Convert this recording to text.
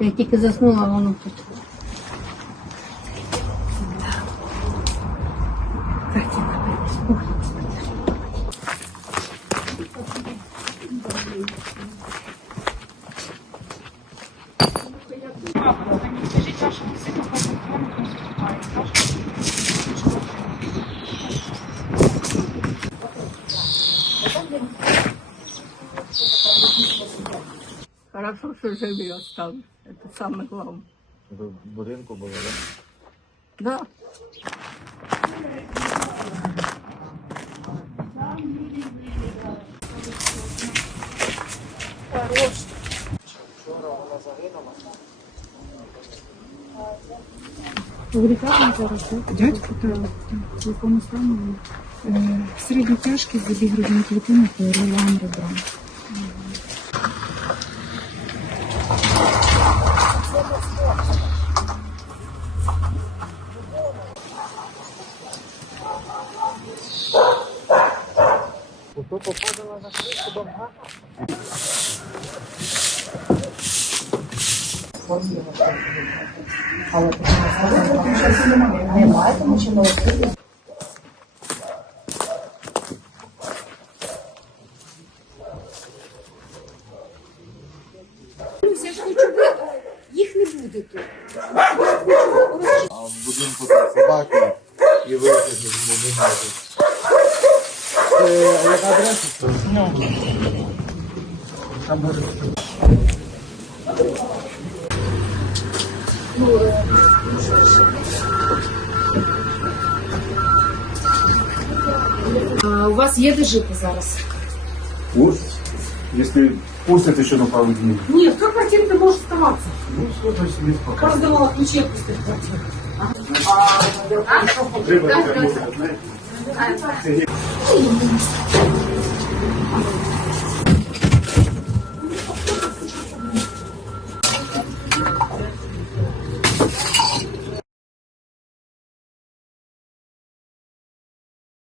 Я тільки заснула, воно тут. Картина. Ой, Хорошо, що живі остались. Це саме головне. Ви в будинку були, так? Да. Дядько та в якому стані? Е, середньо тяжкий забіг грудної клітини перелам ребра. Ото попадала на крышу домга. Я ж хочу ви... Їх не буде тут. А в будинку собаки і вийти не можуть. у вас є де жити зараз? Пусть, если пустят еще на пару дней. Ні, в той квартирі не Може оставатися. Ну, что значит не пока? Роздавала ключі пустих квартир. а, это работать, знаете.